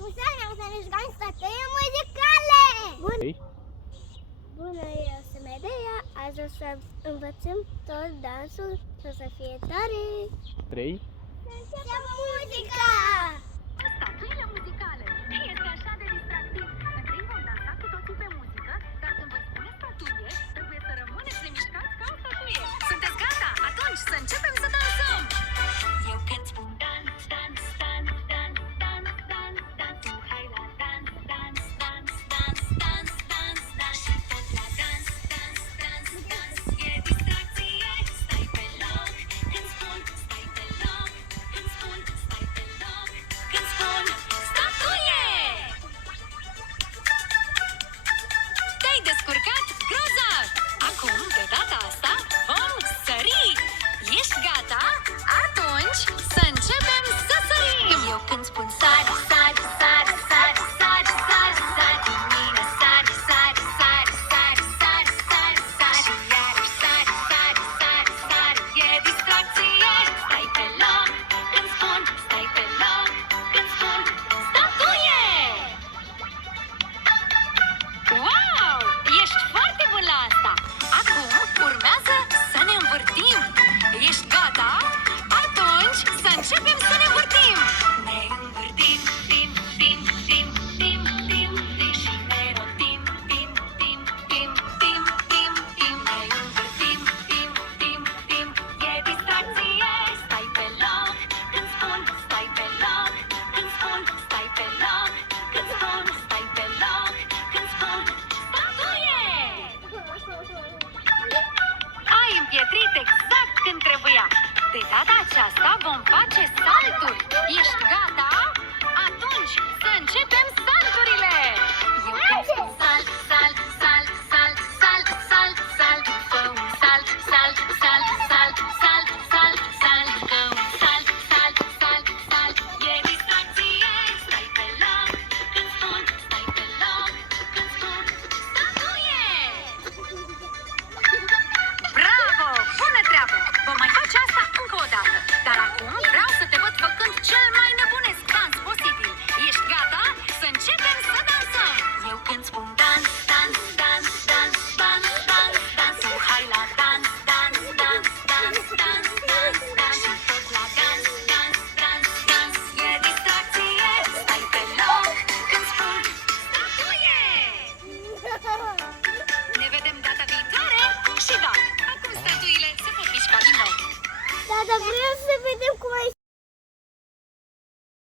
Susana, o să ne jucăm statui muzicale! Bună! Bună, eu sunt Medea. Azi o să învățăm tot dansul și o să fie tare! 3. Începem muzica! Statuile muzicale. Este așa de distractiv. Întâi vom dansa cu toții pe muzică, dar când voi spune statuie, trebuie să rămâneți nemișcați ca o statuie. Sunteți gata? Atunci să începem să dansăm! Eu când spun dans, dans, dans, dans, dans, dans, dans, tu hai la dans, dans, dans, dans, dans, dans, dans, și tot la dans, dans, dans, dans. E distracție, stai pe loc. Când spun stai pe loc, când spun stai pe loc, când spun statuie! Te-ai descurcat grozav! Acum, de data asta, vom sări! Ești gata? Atunci să începem să sărim! Eu când spun sari,